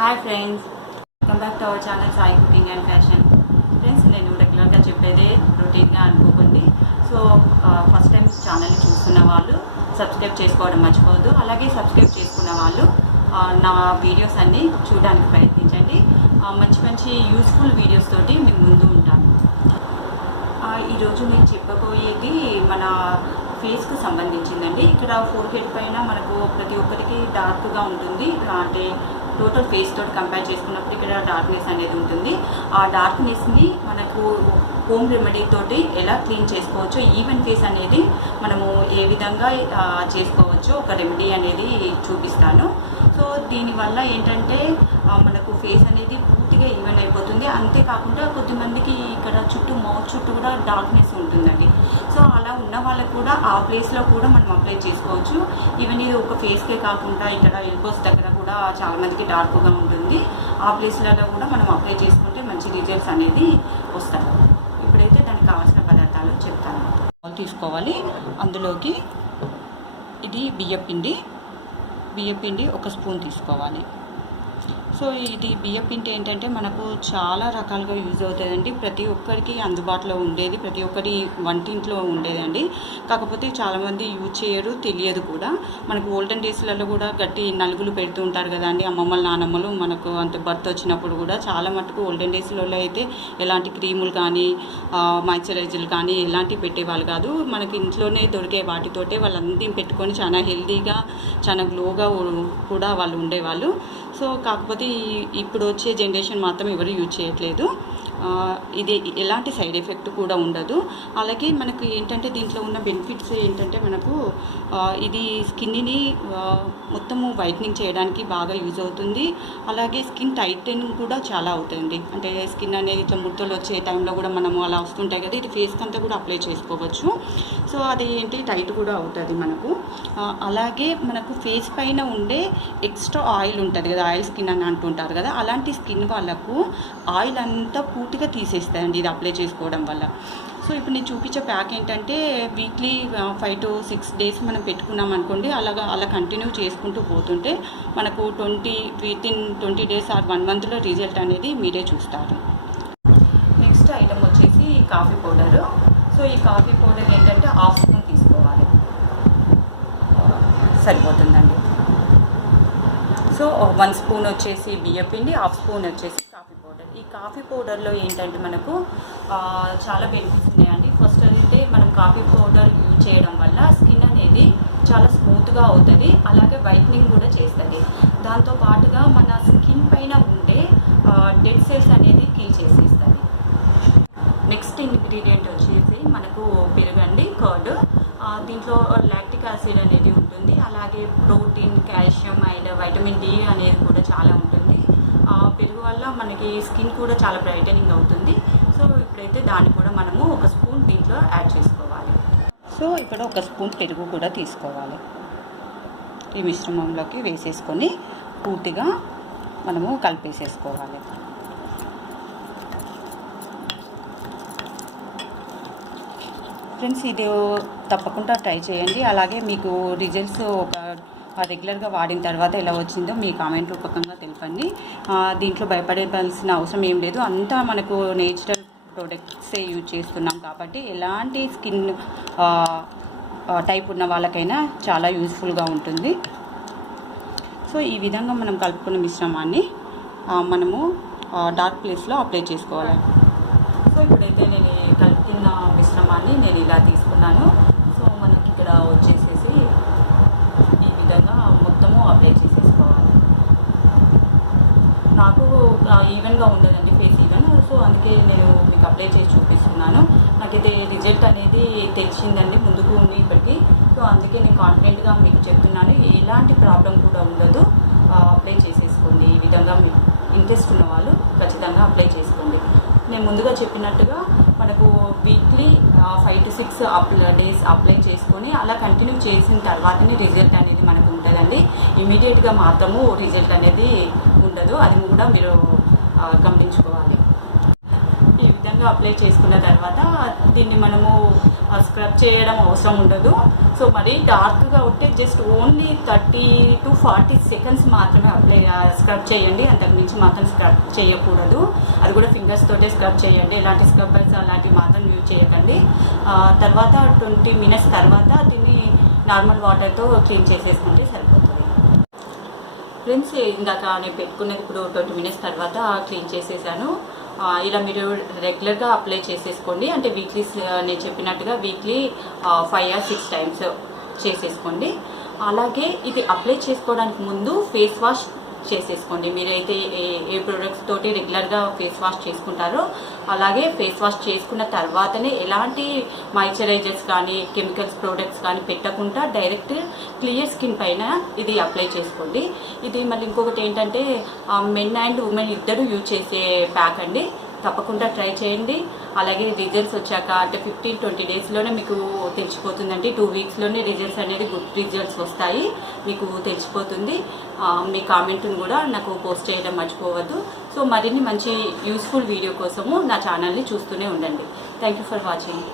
Hi friends, welcome back to our channel Sai cooking and fashion. Friends, నేను రెగ్యులర్గా చెప్పేదే రొటీన్గా అనుకోకండి. సో ఫస్ట్ టైం ఛానల్ని చూస్తున్న వాళ్ళు సబ్స్క్రైబ్ చేసుకోవడం మర్చిపోవద్దు. అలాగే సబ్స్క్రైబ్ చేసుకున్న వాళ్ళు నా వీడియోస్ అన్నీ చూడడానికి ప్రయత్నించండి. మంచి మంచి యూస్ఫుల్ వీడియోస్ తోటి మీకు ముందు ఉంటాను. ఈరోజు నేను చెప్పబోయేది మన ఫేస్కు సంబంధించిందండి. ఇక్కడ ఫోర్ హెడ్ పైన మనకు ప్రతి ఒక్కరికి డార్క్గా ఉంటుంది. అంటే టోటల్ ఫేస్ తోటి కంపేర్ చేసుకున్నప్పుడు ఇక్కడ డార్క్నెస్ అనేది ఉంటుంది. ఆ డార్క్నెస్ని మనకు హోమ్ రెమెడీ తోటి ఎలా క్లీన్ చేసుకోవచ్చో, ఈవెన్ ఫేస్ అనేది మనము ఏ విధంగా చేసుకోవచ్చో ఒక రెమెడీ అనేది చూపిస్తాను. సో దీనివల్ల ఏంటంటే మనకు ఫేస్ అనేది పూర్తిగా ఈవెన్ అయిపోతుంది. అంతేకాకుండా కొద్దిమందికి ఇక్కడ మౌత్ చుట్టూ కూడా డార్క్నెస్ ఉంటుందండి. సో అలా ఉన్న వాళ్ళకు కూడా ఆ ప్లేస్లో కూడా మనం అప్లై చేసుకోవచ్చు. ఈవెన్ ఇది ఒక ఫేస్కే కాకుండా ఇక్కడ ఎల్బోస్ దగ్గర కూడా చాలామందికి డార్క్గా ఉంటుంది. ఆ ప్లేస్లలో కూడా మనం అప్లై చేసుకుంటే మంచి రిజల్ట్స్ అనేది వస్తాయి. ఇప్పుడైతే దానికి కావాల్సిన పదార్థాలు చెప్తాను. తీసుకోవాలి. అందులోకి ఇది బియ్యపిండి 1 స్పూన్ తీసుకోవాలి. సో ఇది బియ్యపిండి ఏంటంటే మనకు చాలా రకాలుగా యూజ్ అవుతుందండి. ప్రతి ఒక్కరికి అందుబాటులో ఉండేది, ప్రతి ఒక్కరి వంటింట్లో ఉండేదండి. కాకపోతే చాలామంది యూజ్ చేయరు, తెలియదు కూడా. మనకు ఓల్డెన్ డేస్లలో కూడా గట్టి నలుగులు పెడుతూ ఉంటారు కదండి అమ్మమ్మలు నానమ్మలు. మనకు అంటే బర్త్ వచ్చినప్పుడు కూడా చాలా మటుకు ఓల్డెన్ డేస్లలో అయితే ఎలాంటి క్రీములు కానీ మాయిశ్చరైజర్లు కానీ ఎలాంటివి పెట్టేవాళ్ళు కాదు. మనకి ఇంట్లోనే దొరికే వాటితోటే వాళ్ళందరినీ పెట్టుకొని చాలా హెల్తీగా, చాలా గ్లోగా కూడా వాళ్ళు ఉండేవాళ్ళు. సో కాకపోతే ఇప్పుడు వచ్చే జనరేషన్ మాత్రం ఎవరు యూజ్ చేయట్లేదు. ఇది ఎలాంటి సైడ్ ఎఫెక్ట్ కూడా ఉండదు. అలాగే మనకు ఏంటంటే దీంట్లో ఉన్న బెనిఫిట్స్ ఏంటంటే మనకు ఇది స్కిన్ని మొత్తము వైట్నింగ్ చేయడానికి బాగా యూజ్ అవుతుంది. అలాగే స్కిన్ టైటనింగ్ కూడా చాలా అవుతుంది. అంటే స్కిన్ అనేది ఇట్లా ముడతలు వచ్చే టైంలో కూడా మనము అలా వస్తుంటాయి కదా, ఇది ఫేస్కి అంతా కూడా అప్లై చేసుకోవచ్చు. సో అది ఏంటి టైట్ కూడా అవుతుంది మనకు. అలాగే మనకు ఫేస్ పైన ఉండే ఎక్స్ట్రా ఆయిల్ ఉంటుంది కదా, ఆయిల్ స్కిన్ అని అంటుంటారు కదా, అలాంటి స్కిన్ వాళ్ళకు ఆయిల్ అంతా పూర్తిగా తీసేస్తాయండి ఇది అప్లై చేసుకోవడం వల్ల. సో ఇప్పుడు నేను చూపించే ప్యాక్ ఏంటంటే వీక్లీ 5 to 6 days మనం పెట్టుకున్నాం అనుకోండి. అలా కంటిన్యూ చేసుకుంటూ పోతుంటే మనకు వితిన్ 20 days ఆర్ 1 monthలో రిజల్ట్ అనేది మీరే చూస్తారు. నెక్స్ట్ ఐటమ్ వచ్చేసి కాఫీ పౌడరు. సో ఈ కాఫీ పౌడర్ ఏంటంటే 1/2 స్పూన్ తీసుకోవాలి, సరిపోతుందండి. సో 1 స్పూన్ వచ్చేసి బియ్యపిండి, 1/2 స్పూన్ వచ్చేసి కాఫీ పౌడర్. ఈ కాఫీ పౌడర్లో ఏంటంటే మనకు చాలా బెనిఫిట్స్ ఉన్నాయండి. ఫస్ట్ అయితే మనం కాఫీ పౌడర్ యూజ్ చేయడం వల్ల స్కిన్ అనేది చాలా స్మూత్గా అవుతుంది. అలాగే వైట్నింగ్ కూడా చేస్తుంది. దాంతో పాటుగా మన స్కిన్ పైన ఉండే డెడ్ సెల్స్ అనేది కిల్ చేసేస్తుంది. నెక్స్ట్ ఇంగ్రీడియంట్ వచ్చేసి మనకు పెరుగండి, కర్డ్. దీంట్లో లాక్టిక్ యాసిడ్ అనేది ఉంటుంది. అలాగే protein, calcium and vitamin D అనేది కూడా చాలా ఉంటుంది. పెరుగు వల్ల మనకి స్కిన్ కూడా చాలా బ్రైటనింగ్ అవుతుంది. సో ఇప్పుడైతే దాన్ని కూడా మనము 1 స్పూన్ దీంట్లో యాడ్ చేసుకోవాలి. సో ఇప్పుడు 1 స్పూన్ పెరుగు కూడా తీసుకోవాలి. ఈ మిశ్రమంలోకి వేసేసుకొని పూర్తిగా మనము కలిపేసేసుకోవాలి. ఫ్రెండ్స్, ఇది తప్పకుండా ట్రై చేయండి. అలాగే మీకు రిజల్ట్స్ రెగ్యులర్గా వాడిన తర్వాత ఎలా వచ్చిందో మీ కామెంట్ రూపకంగా తెలపండి. దీంట్లో భయపడాల్సిన అవసరం ఏం లేదు. అంతా మనకు నేచురల్ ప్రొడక్ట్సే యూజ్ చేస్తున్నాం కాబట్టి ఎలాంటి స్కిన్ టైప్ ఉన్న వాళ్ళకైనా చాలా యూజ్ఫుల్గా ఉంటుంది. సో ఈ విధంగా మనం కలుపుకున్న మిశ్రమాన్ని మనము డార్క్ ప్లేస్లో అప్లై చేసుకోవాలి. సో ఇప్పుడైతే నేను కలిపిన మిశ్రమాన్ని నేను ఇలా తీసుకున్నాను. సో మనకి ఇక్కడ వచ్చేసేసి ఈ విధంగా మొత్తము అప్లై చేసేసుకోవాలి. నాకు ఈవెన్గా ఉండదండి ఫేస్ ఈవెన్. సో అందుకే నేను మీకు అప్లై చేసి చూపిస్తున్నాను. నాకైతే రిజల్ట్ అనేది తెలిసిందండి ముందుకు ఉంది ఇప్పటికీ. సో అందుకే నేను కాన్ఫిడెంట్గా మీకు చెప్తున్నాను. ఎలాంటి ప్రాబ్లం కూడా ఉండదు. అప్లై చేసేసుకోండి. ఈ విధంగా మీకు ఇంట్రెస్ట్ ఉన్న వాళ్ళు ఖచ్చితంగా అప్లై చేసుకోండి. నేను ముందుగా చెప్పినట్టుగా మనకు వీక్లీ 5 to 6 days అప్లై చేసుకొని అలా కంటిన్యూ చేసిన తర్వాతనే రిజల్ట్ అనేది మనకు ఉంటుందండి. ఇమీడియట్గా మాత్రము రిజల్ట్ అనేది ఉండదు. అది కూడా మీరు గమనించుకోవాలి. ఈ విధంగా నార్మల్గా అప్లై చేసుకున్న తర్వాత దీన్ని మనము స్క్రబ్ చేయడం అవసరం ఉండదు. సో మరి డార్క్గా ఉంటే జస్ట్ ఓన్లీ 30 to 40 seconds మాత్రమే స్క్రబ్ చేయండి. అంతకుమించి మాత్రం స్క్రబ్ చేయకూడదు. అది కూడా ఫింగర్స్ తోటే స్క్రబ్ చేయండి. ఎలాంటి స్క్రబ్బర్స్ అలాంటివి మాత్రం యూజ్ చేయకండి. తర్వాత 20 minutes తర్వాత దీన్ని నార్మల్ వాటర్తో క్లీన్ చేసేసుకుంటే సరిపోతుంది. ఫ్రెండ్స్, ఇందాక నేను పెట్టుకున్నది ఇప్పుడు 20 minutes తర్వాత క్లీన్ చేసేసాను. ఇలా మీరు రెగ్యులర్గా అప్లై చేసేసుకోండి. అంటే వీక్లీ నేను చెప్పినట్టుగా వీక్లీ 5 or 6 times చేసేసుకోండి. అలాగే ఇది అప్లై చేసుకోవడానికి ముందు ఫేస్ వాష్ చేసేసుకోండి. మీరైతే ఏ ప్రొడక్ట్స్ తోటి రెగ్యులర్గా ఫేస్ వాష్ చేసుకుంటారో అలాగే ఫేస్ వాష్ చేసుకున్న తర్వాతనే ఎలాంటి మాయిశ్చరైజర్స్ కానీ కెమికల్స్ ప్రోడక్ట్స్ కానీ పెట్టకుండా డైరెక్ట్ క్లియర్ స్కిన్ పైన ఇది అప్లై చేసుకోండి. ఇది మళ్ళీ ఇంకొకటి ఏంటంటే మెన్ అండ్ ఉమెన్ ఇద్దరు యూజ్ చేసే ప్యాక్ అండి. తప్పకుండా ట్రై చేయండి. అలాగే రిజల్ట్స్ వచ్చాక అంటే 15-20 daysలోనే మీకు తెలిసిపోతుందండి. 2 weeksలోనే రిజల్ట్స్ అనేది గుడ్ రిజల్ట్స్ వస్తాయి, మీకు తెలిసిపోతుంది. మీ కామెంట్ని కూడా నాకు పోస్ట్ చేయడం మర్చిపోవద్దు. సో మరిన్ని మంచి యూస్ఫుల్ వీడియో కోసము నా ఛానల్ని చూస్తూనే ఉండండి. Thank you for watching.